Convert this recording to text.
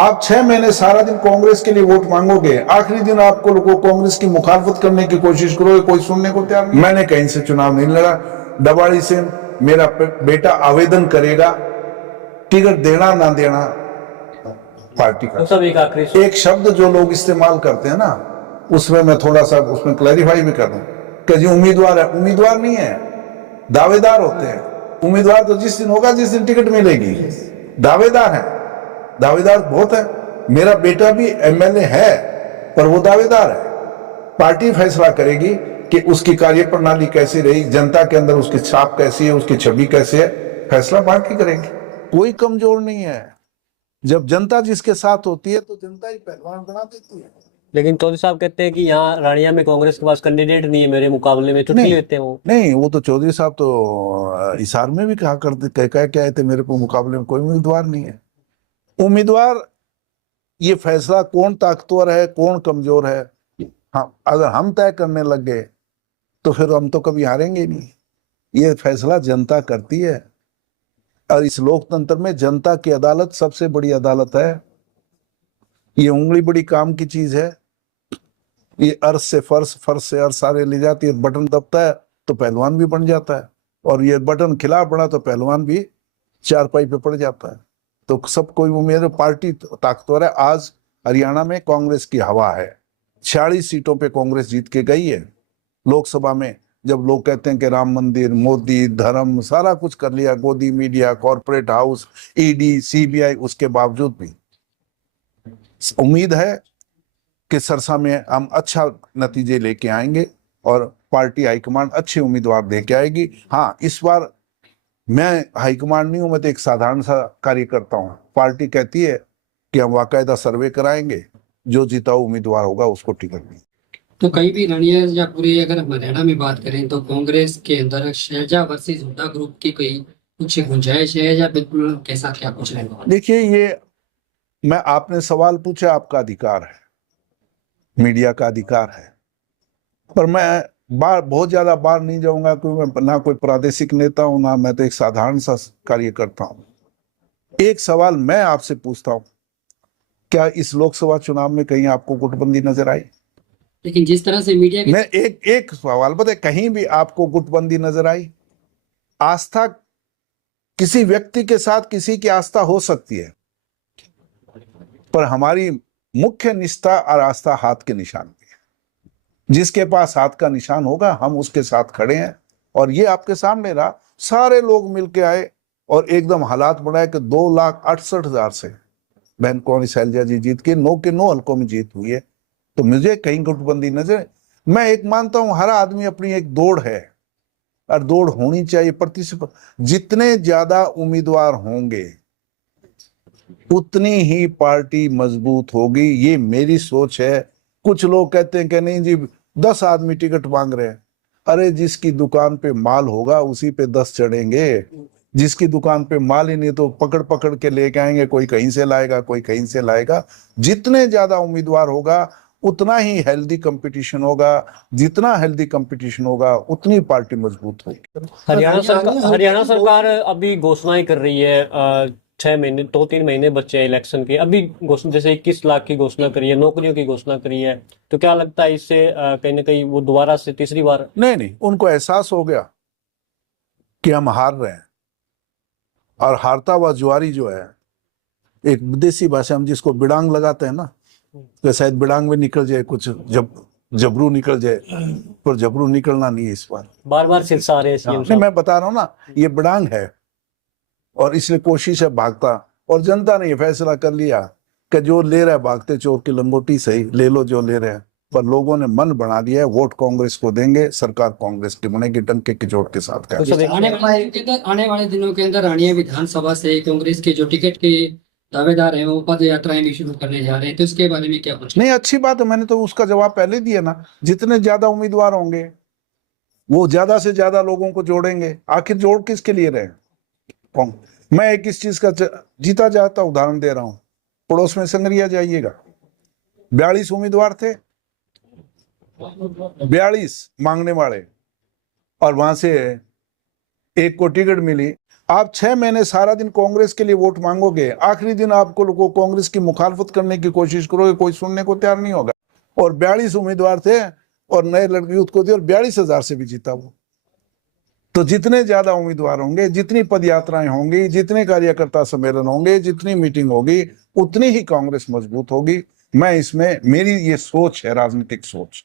आप 6 महीने सारा दिन कांग्रेस के लिए वोट मांगोगे, आखिरी दिन आपको लोगों कांग्रेस की मुखालफत करने की कोशिश करोगे, कोई सुनने को तैयार नहीं। मैंने कहीं से चुनाव नहीं लड़ा, दबाड़ी से मेरा बेटा आवेदन करेगा, टिकट देना ना देना पार्टी का। सब एक शब्द जो लोग इस्तेमाल करते हैं ना, उसमें मैं थोड़ा सा उसमें क्लैरिफाई भी कर दूं कि जी उम्मीदवार है, उम्मीदवार नहीं है, दावेदार होते हैं। उम्मीदवार तो जिस दिन होगा जिस दिन टिकट मिलेगी, दावेदार है, दावेदार बहुत है। मेरा बेटा भी एमएलए है, पर वो दावेदार है। पार्टी फैसला करेगी कि उसकी कार्यप्रणाली कैसी रही, जनता के अंदर उसकी छाप कैसी है, उसकी छवि कैसी है, फैसला पार्टी करेगी। कोई कमजोर नहीं है। जब जनता जिसके साथ होती है तो जनता ही पहलवान बना देती है। लेकिन चौधरी साहब कहते हैं कि यहाँ रानिया में कांग्रेस के पास कैंडिडेट नहीं है मेरे मुकाबले में, चुटकी लेते हैं वो। नहीं, वो तो चौधरी साहब तो इशार में भी कहा करते, कह के आए थे मेरे को मुकाबले में कोई उम्मीदवार नहीं है। उम्मीदवार ये फैसला कौन ताकतवर है कौन कमजोर है, हाँ, अगर हम तय करने लग गए तो फिर हम तो कभी हारेंगे नहीं। ये फैसला जनता करती है, और इस लोकतंत्र में जनता की अदालत सबसे बड़ी अदालत है। ये उंगली बड़ी काम की चीज है। ये अर्श से फर्श, फर्श से अर्श सारे ले जाती है। बटन दबता है तो पहलवान भी बन जाता है, और ये बटन खिलाफ बढ़ा तो पहलवान भी चारपाई पे पड़ जाता है। तो सब कोई उम्मीद, पार्टी ताकतवर है। आज हरियाणा में कांग्रेस की हवा है, 46 सीटों पे कांग्रेस जीत के गई है। लोकसभा में जब लोग कहते हैं कि राम मंदिर, मोदी, धर्म, सारा कुछ कर लिया, गोदी media, corporate house, ED, CBI, उसके बावजूद भी उम्मीद है कि सरसा में हम अच्छा नतीजे लेके आएंगे और पार्टी हाईकमांड अच्छे उम्मीदवार लेके आएगी। हाँ, इस बार मैं हाईकमांड नहीं हूं, मैं तो एक साधारण सा कार्यकर्ता हूं। पार्टी कहती है कि हम बाकायदा सर्वे कराएंगे, जो जीता हुआ उम्मीदवार होगा उसको टिकट देंगे। तो कहीं भी रणनीय या पूरी अगर हम हरियाणा में बात करें तो कांग्रेस के अंदर शैलजा वर्सेस हुड्डा ग्रुप की कोई कुछ गुंजाइश है या बिल्कुल कैसा क्या कुछ रहेगा? देखिए, ये मैं आपने सवाल पूछा, आपका अधिकार है, मीडिया का अधिकार है, पर मैं बहुत ज्यादा बाहर नहीं जाऊंगा क्योंकि मैं ना कोई प्रादेशिक नेता हूं, ना मैं तो एक साधारण सा कार्यकर्ता हूं। एक सवाल मैं आपसे पूछता हूं, क्या इस लोकसभा चुनाव में कहीं आपको गुटबंदी नजर आई? लेकिन जिस तरह से मीडिया मैं एक सवाल बताए, कहीं भी आपको गुटबंदी नजर आई? आस्था, किसी व्यक्ति के साथ किसी की आस्था हो सकती है, पर हमारी मुख्य निष्ठा और आस्था हाथ के निशान पे है। जिसके पास हाथ का निशान होगा हम उसके साथ खड़े हैं। और ये आपके सामने रहा, सारे लोग मिलके आए और एकदम हालात बनाए कि 2,68,000 से बहन कौन शैलजा जी जीत के 9 हल्कों में जीत हुई है। तो मुझे कहीं गुटबंदी नजर, मैं एक मानता हूं हर आदमी अपनी एक दौड़ है और दौड़ होनी चाहिए। प्रतिशत जितने ज्यादा उम्मीदवार होंगे उतनी ही पार्टी मजबूत होगी, ये मेरी सोच है। कुछ लोग कहते हैं कि नहीं जी 10 आदमी टिकट मांग रहे हैं। अरे जिसकी दुकान पे माल होगा उसी पे 10 चढ़ेंगे। जिसकी दुकान पे माल ही नहीं तो पकड़ पकड़ के लेके आएंगे, कोई कहीं से लाएगा कोई कहीं से लाएगा। जितने ज्यादा उम्मीदवार होगा उतना ही हेल्दी कंपटीशन होगा, जितना हेल्दी कंपटीशन होगा उतनी पार्टी मजबूत होगी। हरियाणा सरकार अभी घोषणाएं कर रही है, 6 महीने 2-3 महीने बचे हैं इलेक्शन के। अभी घोषणा जैसे 21 लाख की घोषणा करी है, नौकरियों की घोषणा करी है, तो क्या लगता है इससे कहीं ना कहीं वो दोबारा से तीसरी बार? नहीं, उनको एहसास हो गया कि हम हार रहे हैं। और हारता हुआ जुआरी जो है, एक विदेशी भाषा हम जिसको बिड़ांग लगाते हैं ना, तो शायद बिड़ांग में निकल जाए कुछ, जब जबरू निकल जाए, पर जबरू निकलना नहीं है इस बार। बार बार सिलसा रहे हैं। नहीं, मैं बता रहा हूं ना, ये बिड़ांग है और इसलिए कोशिश है भागता। और जनता ने ये फैसला कर लिया कि जो ले रहा है भागते चोर की लंगोटी सही ले लो जो ले रहे हैं, पर लोगों ने मन बना लिया है वोट कांग्रेस को देंगे, सरकार कांग्रेस की बनेगी डंके की चोट के साथ। आने वाले दिनों के अंदर रानिया विधानसभा से कांग्रेस के जो टिकट के दावेदार हैं वो पद यात्राएं भी शुरू करने जा रहे हैं, तो इसके बारे में क्या कुछ? नहीं, अच्छी बात है, मैंने तो उसका जवाब पहले दिया ना। जितने ज्यादा उम्मीदवार होंगे वो ज्यादा से ज्यादा लोगों को जोड़ेंगे। आखिर जोड़ किसके लिए रहे? मैं एक इस चीज का जीता जाता उदाहरण दे रहा हूं। पड़ोस में संगरिया जाइएगा, 42 उम्मीदवार थे, 42 मांगने वाले, और वहां से एक को टिकट मिली। आप 6 महीने सारा दिन कांग्रेस के लिए वोट मांगोगे, आखिरी दिन आपको लोगों को कांग्रेस की मुखालफत करने की कोशिश करोगे, कोई सुनने को तैयार नहीं होगा। और 42 उम्मीदवार थे और नए लड़के यूथ को दिए और 42,000 से भी जीता वो। तो जितने ज्यादा उम्मीदवार होंगे, जितनी पदयात्राएं होंगी, जितने कार्यकर्ता सम्मेलन होंगे, जितनी मीटिंग होगी, उतनी ही कांग्रेस मजबूत होगी। मैं इसमें, मेरी ये सोच है, राजनीतिक सोच।